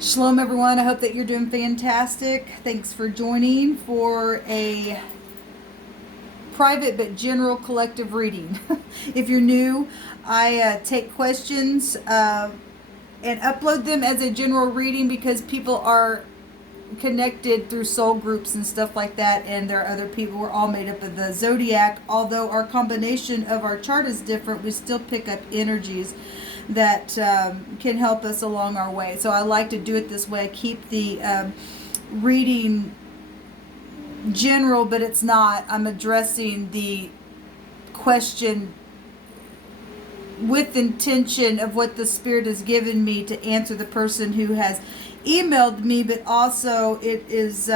Shalom, everyone. I hope that you're doing fantastic. Thanks for joining for a private but general collective reading. If you're new, I take questions and upload them as a general reading because people are connected through soul groups and stuff like that, and there are other people. We're all made up of the zodiac. Although our combination of our chart is different, we still pick up energies that can help us along our way. So I like to do it this way. I keep the reading general, but it's not. I'm addressing the question with intention of what the Spirit has given me to answer the person who has emailed me, but also it is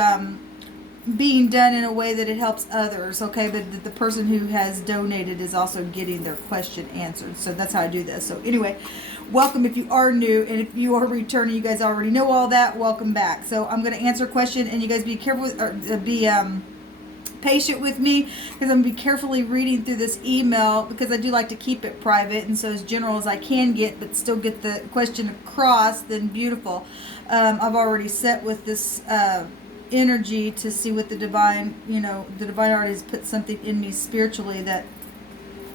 being done in a way that it helps others, okay? But the person who has donated is also getting their question answered. So that's how I do this. So anyway, welcome if you are new, and if you are returning, you guys already know all that. Welcome back. So I'm going to answer a question, and you guys be careful, or be patient with me, because I'm going to be carefully reading through this email because I do like to keep it private, and so as general as I can get, but still get the question across, then beautiful. I've already set with this energy to see what the divine, the divine already has put something in me spiritually that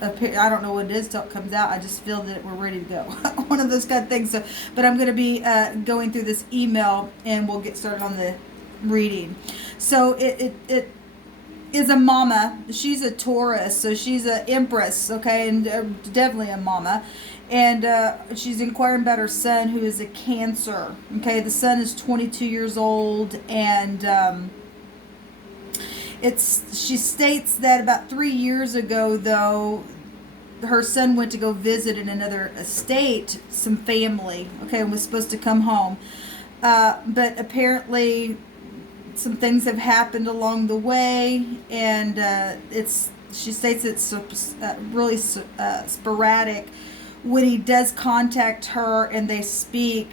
I don't know what it is till it comes out. I just feel that we're ready to go. One of those kind of things. So, but I'm going to be going through this email, and we'll get started on the reading. So it is a mama. She's a Taurus, so she's an empress, okay, and definitely a mama. And she's inquiring about her son, who is a Cancer. Okay, the son is 22 years old, and she states that about 3 years ago, though, her son went to go visit in another state some family, okay, and was supposed to come home. But apparently some things have happened along the way, and she states it's really sporadic when he does contact her and they speak.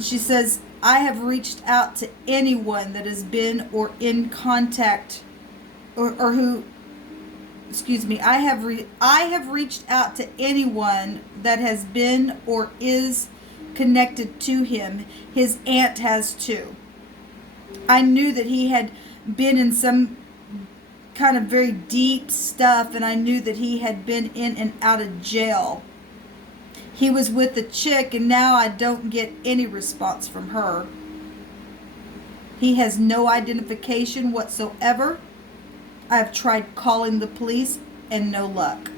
She says, I have reached out to anyone that has been or in contact or who, excuse me, I have reached out to anyone that has been or is connected to him. His aunt has too. I knew that he had been in some kind of very deep stuff, and I knew that he had been in and out of jail. He was with a chick, and now I don't get any response from her. He has no identification whatsoever. I have tried calling the police and no luck.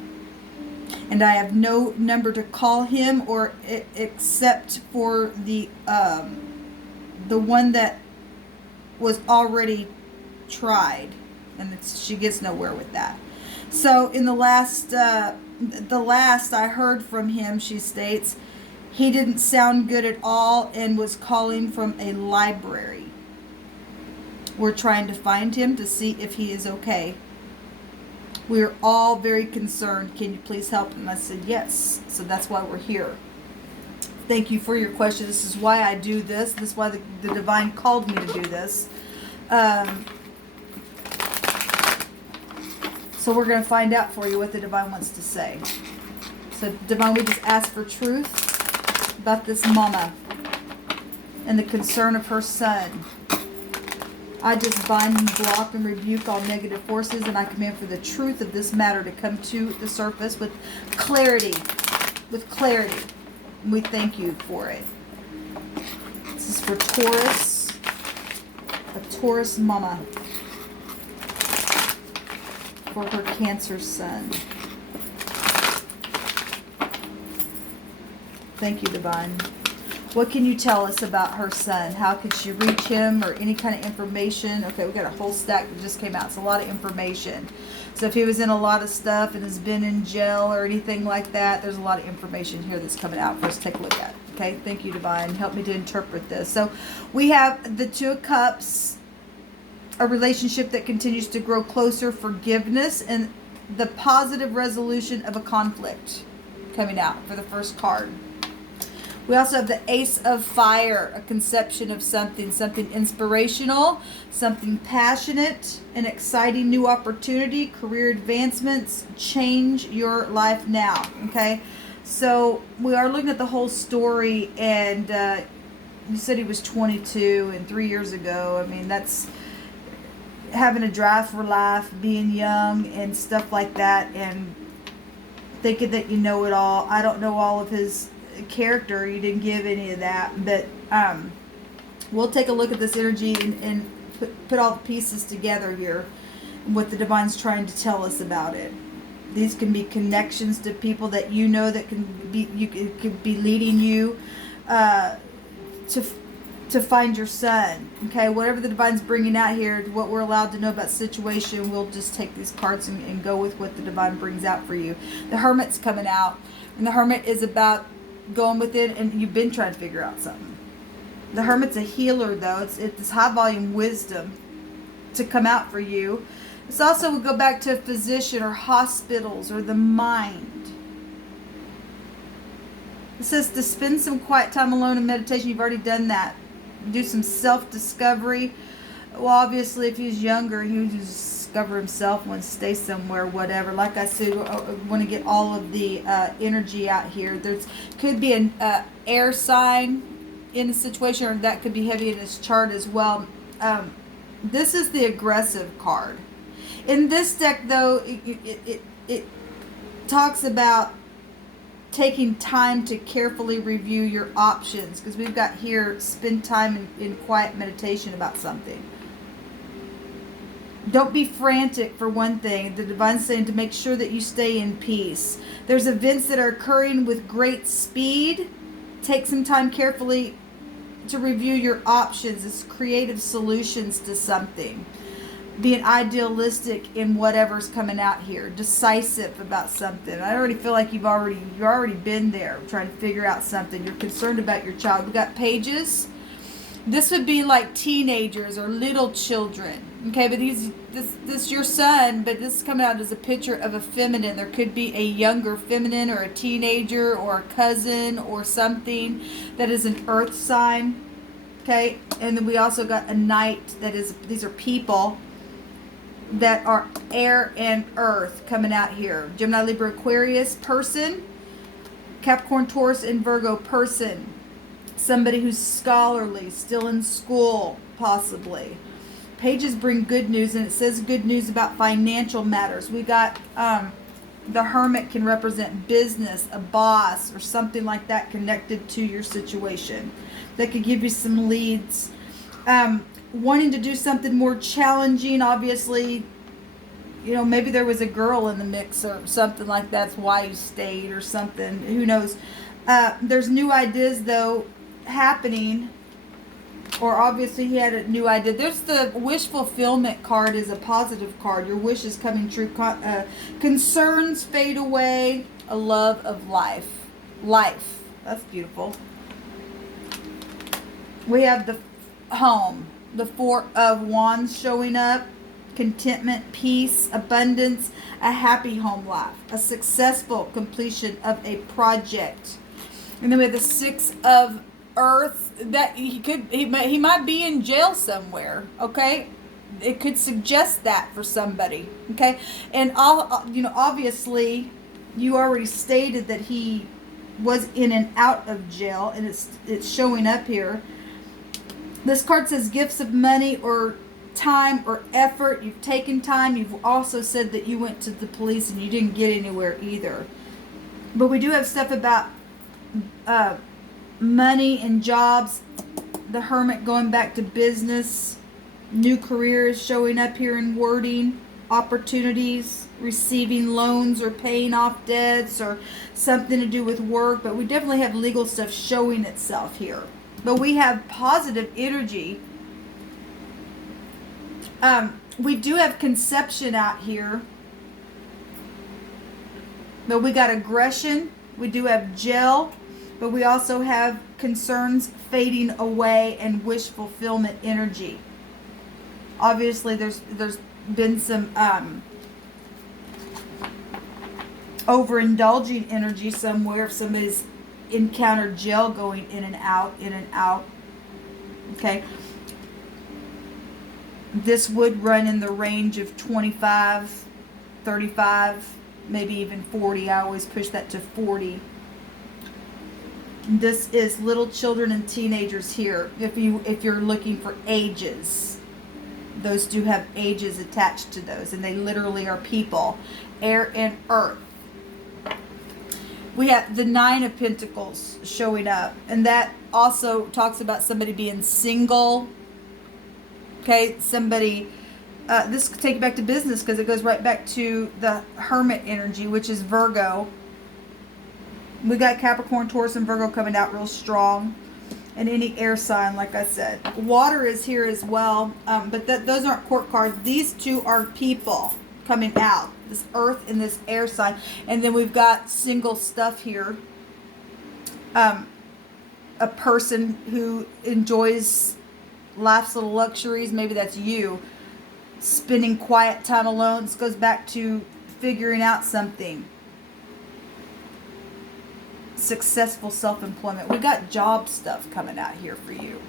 And I have no number to call him or except for the one that was already tried, and she gets nowhere with that. So in the last I heard from him, she states, he didn't sound good at all and was calling from a library. We're trying to find him to see if he is okay. We're all very concerned. Can you please help him? I said, yes. So that's why we're here. Thank you for your question. This is why I do this. This is why the divine called me to do this. So we're going to find out for you what the divine wants to say. So divine, we just ask for truth about this mama and the concern of her son. I just bind and block and rebuke all negative forces, and I command for the truth of this matter to come to the surface with clarity. With clarity. And we thank you for it. This is for Taurus. A Taurus mama. For her Cancer son. Thank you, divine. What can you tell us about her son? How could she reach him, or any kind of information? Okay, we got a whole stack that just came out. It's a lot of information. So if he was in a lot of stuff and has been in jail or anything like that, there's a lot of information here that's coming out for us to take a look at. Okay, thank you, divine. Help me to interpret this. So we have the Two of Cups, a relationship that continues to grow closer, forgiveness, and the positive resolution of a conflict coming out for the first card. We also have the Ace of Fire, a conception of something inspirational, something passionate, an exciting new opportunity, career advancements, change your life now, okay? So we are looking at the whole story, and you said he was 22 and 3 years ago. I mean, that's having a drive for life, being young and stuff like that, and thinking that you know it all. I don't know all of his character. You didn't give any of that, but we'll take a look at this energy and put all the pieces together here, what the divine's trying to tell us about it. These can be connections to people that you know that could be leading you to find your son. Okay, whatever the divine's bringing out here, what we're allowed to know about situation, we'll just take these cards and go with what the divine brings out for you. The Hermit's coming out, and the Hermit is about going with it, and you've been trying to figure out something. The Hermit's a healer, though. It's this high volume wisdom to come out for you. This also would go back to a physician or hospitals or the mind. It says to spend some quiet time alone in meditation. You've already done that. Do some self-discovery. Well, obviously, if he was younger, he would discover himself, want to stay somewhere, whatever. Like I said, I want to get all of the energy out here. There's could be an air sign in a situation, or that could be heavy in his chart as well. This is the aggressive card. In this deck, though, it talks about taking time to carefully review your options, because we've got here, spend time in quiet meditation about something. Don't be frantic, for one thing. The divine's saying to make sure that you stay in peace. There's events that are occurring with great speed. Take some time carefully to review your options. It's creative solutions to something. Being idealistic in whatever's coming out here. Decisive about something. I already feel like you've already been there trying to figure out something. You're concerned about your child. We've got pages. This would be like teenagers or little children. Okay, but this your son, but this is coming out as a picture of a feminine. There could be a younger feminine or a teenager or a cousin or something that is an earth sign. Okay, and then we also got a knight that is, these are people that are air and earth coming out here. Gemini, Libra, Aquarius person. Capricorn, Taurus, and Virgo person. Somebody who's scholarly, still in school, possibly. Pages bring good news, and it says good news about financial matters. We got the Hermit can represent business, a boss, or something like that connected to your situation. That could give you some leads. Wanting to do something more challenging, obviously, you know, maybe there was a girl in the mix or something like that's why you stayed or something. Who knows? There's new ideas, though, happening, or obviously he had a new idea. There's the wish fulfillment card is a positive card. Your wish is coming true. Concerns fade away. A love of life. Life. That's beautiful. We have the home. The Four of Wands showing up. Contentment, peace, abundance, a happy home life. A successful completion of a project. And then we have the Six of Earth, that he might be in jail somewhere. Okay, it could suggest that for somebody. Okay, and obviously you already stated that he was in and out of jail, and it's showing up here. This card says gifts of money or time or effort. You've taken time. You've also said that you went to the police and you didn't get anywhere either. But we do have stuff about money and jobs. The Hermit going back to business. New careers showing up here in wording. Opportunities. Receiving loans or paying off debts or something to do with work. But we definitely have legal stuff showing itself here. But we have positive energy. We do have conception out here. But we got aggression. We do have jail. But we also have concerns fading away and wish fulfillment energy. Obviously, there's been some overindulging energy somewhere. If somebody's encountered jail going in and out, in and out. Okay. This would run in the range of 25, 35, maybe even 40. I always push that to 40. This is little children and teenagers here. If you're looking for ages, those do have ages attached to those, and they literally are people, air and earth. We have the Nine of Pentacles showing up, and that also talks about somebody being single. Okay, somebody. This could take you back to business because it goes right back to the Hermit energy, which is Virgo. We got Capricorn, Taurus, and Virgo coming out real strong. And any air sign, like I said. Water is here as well, but those aren't court cards. These two are people coming out. This earth and this air sign. And then we've got single stuff here. A person who enjoys life's little luxuries. Maybe that's you. Spending quiet time alone. This goes back to figuring out something. Successful self-employment. We got job stuff coming out here for you.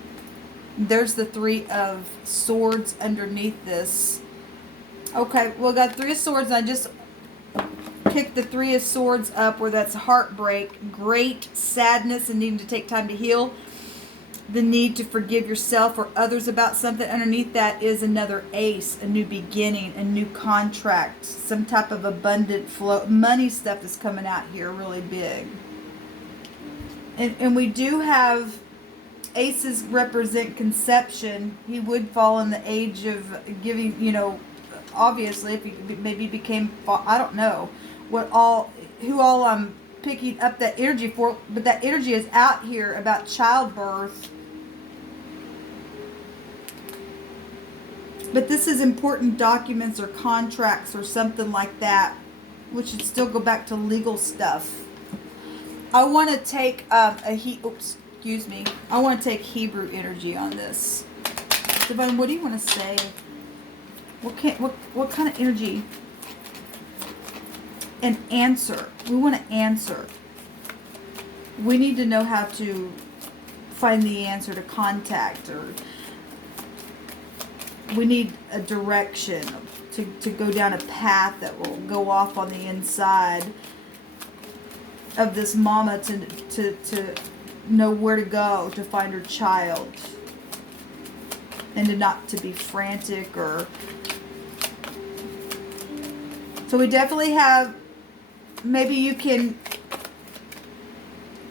There's the Three of Swords underneath this. Okay, well, got Three of Swords. And I just picked the Three of Swords up where that's heartbreak, great sadness, and needing to take time to heal. The need to forgive yourself or others about something. Underneath that is another ace, a new beginning, a new contract, some type of abundant flow. Money stuff is coming out here really big. And we do have aces represent conception. He would fall in the age of giving, obviously, if he maybe became, I don't know who all I'm picking up that energy for, but that energy is out here about childbirth. But this is important documents or contracts or something like that, which should still go back to legal stuff. I want to take I want to take Hebrew energy on this. Divine, what do you want to say? What kind of energy? An answer. We want to answer. We need to know how to find the answer to contact, or we need a direction to go down a path that will go off on the inside of this mama to know where to go to find her child, and to not to be frantic. Or so we definitely have, maybe you can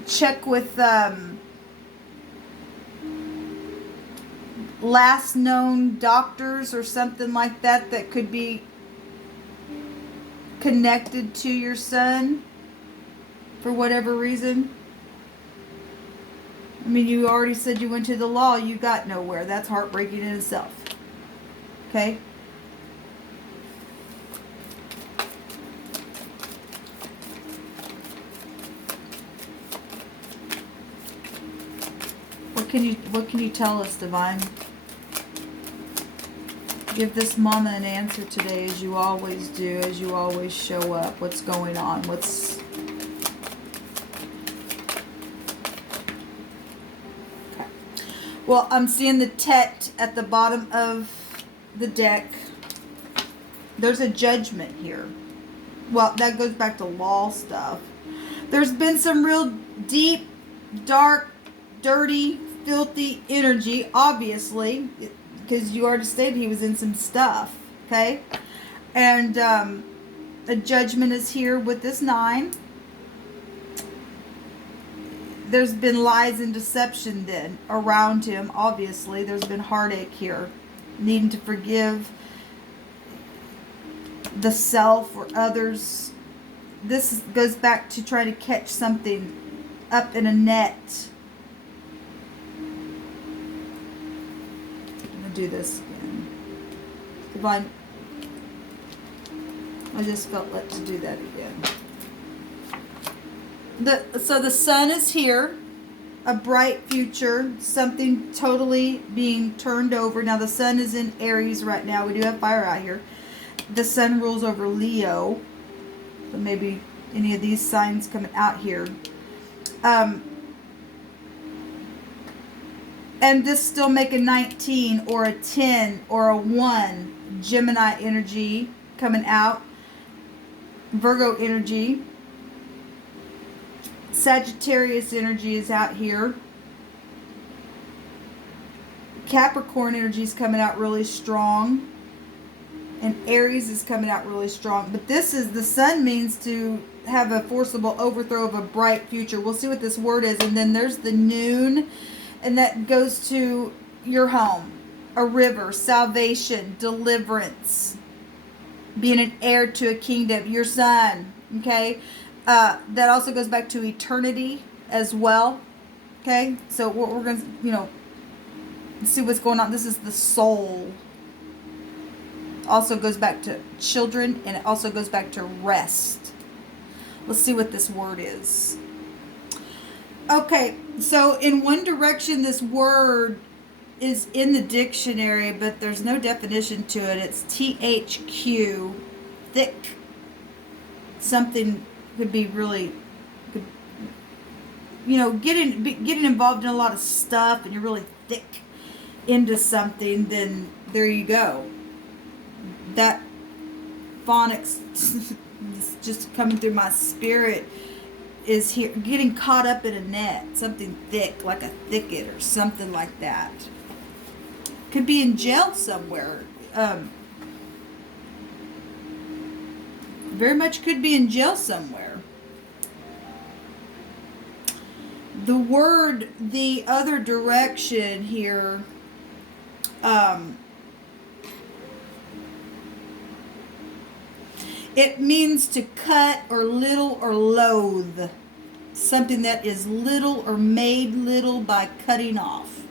check with last known doctors or something like that that could be connected to your son for whatever reason. I mean, you already said you went to the law. You got nowhere. That's heartbreaking in itself. Okay? What can you tell us, Divine? Give this mama an answer today, as you always do, as you always show up. What's going on? Well, I'm seeing the Tet at the bottom of the deck. There's a judgment here. Well, that goes back to law stuff. There's been some real deep, dark, dirty, filthy energy, obviously, because you already stated he was in some stuff, okay? And a judgment is here with this 9. There's been lies and deception then around him. Obviously, there's been heartache here. Needing to forgive the self or others. This goes back to trying to catch something up in a net. I'm going to do this again. Divine, I just felt led to do that again. So the sun is here, a bright future, something totally being turned over. Now the sun is in Aries right now. We do have fire out here. The sun rules over Leo. So maybe any of these signs coming out here. And this still make a 19 or a 10 or a 1. Gemini energy coming out. Virgo energy. Sagittarius energy is out here. Capricorn energy is coming out really strong. And Aries is coming out really strong. But this is, the sun means to have a forcible overthrow of a bright future. We'll see what this word is. And then there's the noon. And that goes to your home. A river, salvation, deliverance. Being an heir to a kingdom. Your son. Okay. That also goes back to eternity as well. Okay. So we're going to, see what's going on. This is the soul. Also goes back to children, and it also goes back to rest. Let's see what this word is. Okay, so in one direction, this word is in the dictionary, but there's no definition to it. It's THQ, thick. Something could be really, getting involved in a lot of stuff, and you're really thick into something, then there you go. That phonics is just coming through my spirit is here, getting caught up in a net, something thick, like a thicket or something like that. Could be in jail somewhere. Very much could be in jail somewhere. The word, the other direction here, it means to cut or little or loathe. Something that is little or made little by cutting off.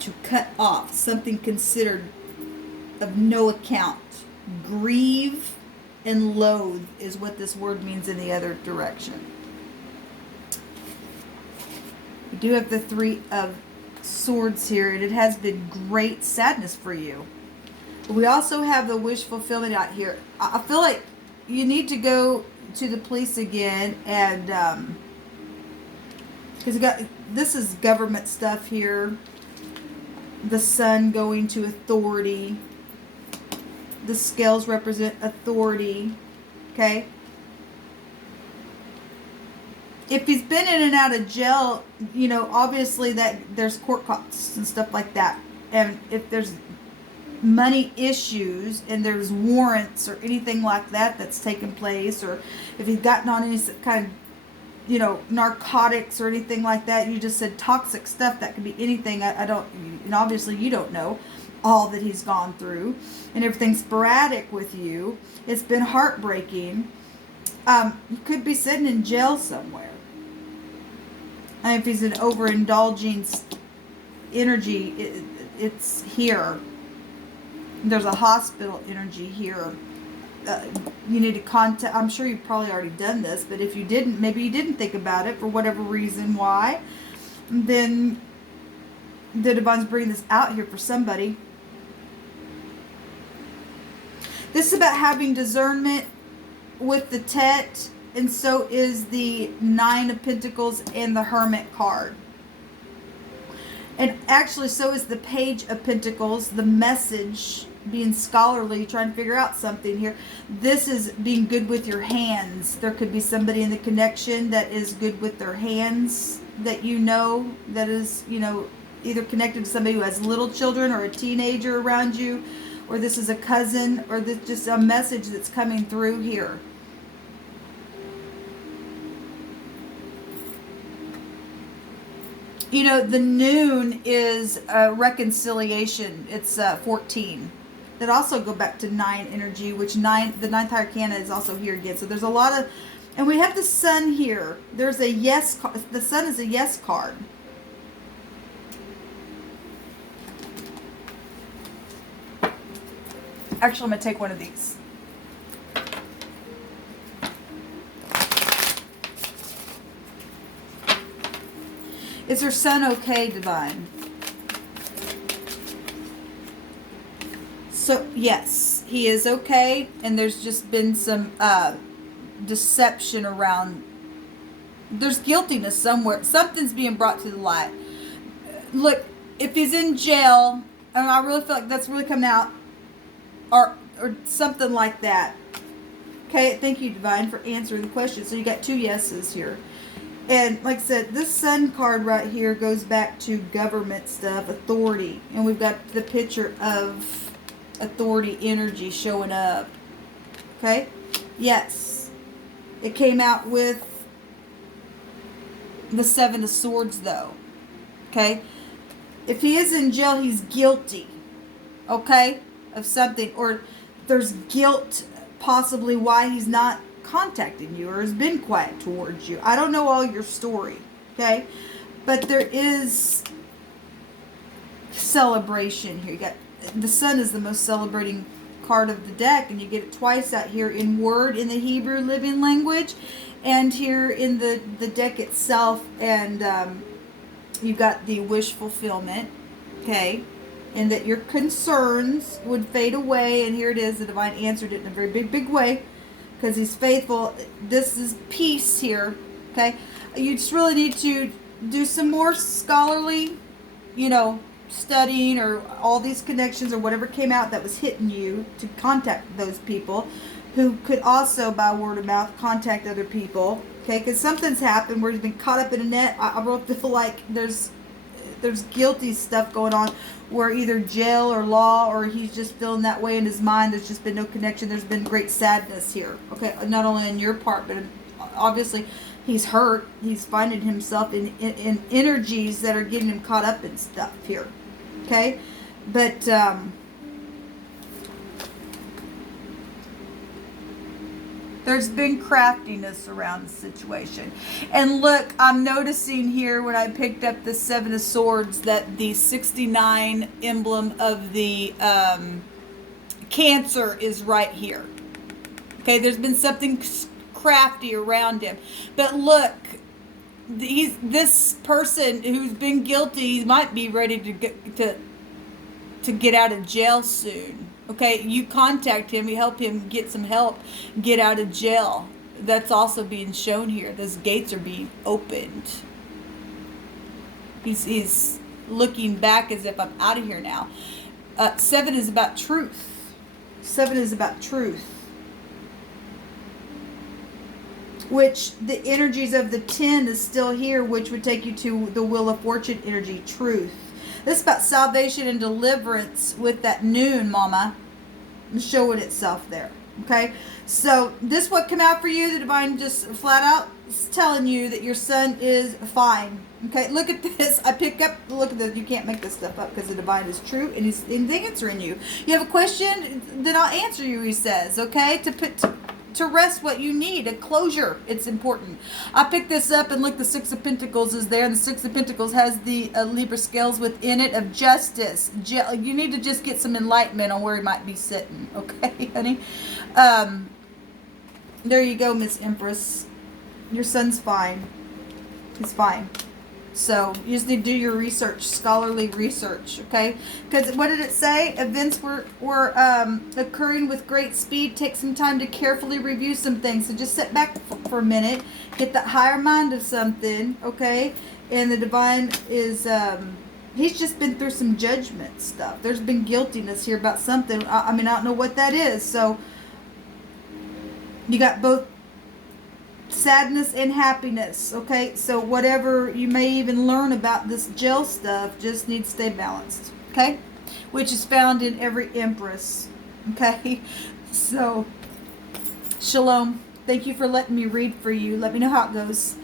To cut off. Something considered of no account. Grieve and loathe is what this word means in the other direction. We do have the Three of Swords here, and it has been great sadness for you. We also have the wish fulfillment out here. I feel like you need to go to the police again, and because this is government stuff here. The sun going to authority. The scales represent authority. Okay. If he's been in and out of jail, obviously that there's court costs and stuff like that. And if there's money issues and there's warrants or anything like that that's taken place, or if he's gotten on any kind of, narcotics or anything like that, you just said toxic stuff, that could be anything. I don't, and obviously you don't know all that he's gone through, and everything's sporadic with you. It's been heartbreaking. You could be sitting in jail somewhere. And if he's an overindulging energy, it's here. There's a hospital energy here. You need to contact, I'm sure you've probably already done this, but if you didn't, maybe you didn't think about it for whatever reason why, then the Divine's bringing this out here for somebody. This is about having discernment with the Tet, and so is the Nine of Pentacles and the Hermit card. And actually, so is the Page of Pentacles, the Message, being scholarly, trying to figure out something here. This is being good with your hands. There could be somebody in the connection that is good with their hands, that that is, either connected to somebody who has little children or a teenager around you, or this is a cousin, or this just a message that's coming through here. The noon is reconciliation. It's 14. That also go back to 9 energy, which the 9th arcana is also here again. So there's a lot of, and we have the sun here. There's a yes card. The sun is a yes card. Actually, I'm going to take one of these. Is your son okay, Divine? So, yes, he is okay. And there's just been some deception around. There's guiltiness somewhere. Something's being brought to the light. Look, if he's in jail, and I really feel like that's really coming out, or something like that. Okay, thank you, Divine, for answering the question. So you got 2 yeses here. And like I said, this Sun card right here goes back to government stuff, authority. And we've got the picture of authority energy showing up. Okay? Yes. It came out with the 7 of Swords, though. Okay? If he is in jail, he's guilty. Okay? Of something. Or there's guilt possibly why he's not contacting you or has been quiet towards you. I don't know all your story, okay? But there is celebration here. You got the Sun is the most celebrating card of the deck, and you get it twice out here in word in the Hebrew living language and here in the deck itself. And you've got the wish fulfillment, okay? And that your concerns would fade away. And here it is. The Divine answered it in a very big, big way. Because he's faithful. This is peace here. Okay? You just really need to do some more scholarly, studying or all these connections or whatever came out that was hitting you to contact those people who could also, by word of mouth, contact other people. Okay? Because something's happened where he's been caught up in a net. I really feel like there's guilty stuff going on where either jail or law or he's just feeling that way in his mind. There's just been no connection. There's been great sadness here. Okay, not only on your part, but obviously he's hurt. He's finding himself in energies that are getting him caught up in stuff here. Okay, but there's been craftiness around the situation. And look, I'm noticing here when I picked up the 7 of Swords that the 69 emblem of the Cancer is right here. Okay, there's been something crafty around him. But look, this person who's been guilty, he might be ready to get out of jail soon. Okay, you contact him, you help him get some help, get out of jail. That's also being shown here. Those gates are being opened. He's looking back as if I'm out of here now. 7 is about truth. 7 is about truth. Which the energies of the 10 is still here, which would take you to the Wheel of Fortune energy, truth. This is about salvation and deliverance with that noon, Mama, showing itself there. Okay, so this what come out for you. The Divine just flat out is telling you that your son is fine. Okay, look at this. I pick up. Look at this. You can't make this stuff up because the Divine is true and he's answering you. You have a question, then I'll answer you. He says, okay, to put to rest what you need, a closure. It's important. I picked this up and look, the 6 of Pentacles is there, and the 6 of Pentacles has the Libra scales within it of justice. You need to just get some enlightenment on where he might be sitting. Okay, honey? There you go, Miss Empress. Your son's fine. He's fine. So you just need to do your research, scholarly research, okay? Because what did it say? Events were occurring with great speed. Take some time to carefully review some things. So just sit back for a minute, get that higher mind of something, okay? And the Divine is, he's just been through some judgment stuff. There's been guiltiness here about something. I mean, I don't know what that is. So you got both sadness and happiness, okay? So whatever you may even learn about this jail stuff just needs to stay balanced, okay? Which is found in every Empress, okay? So, shalom. Thank you for letting me read for you. Let me know how it goes.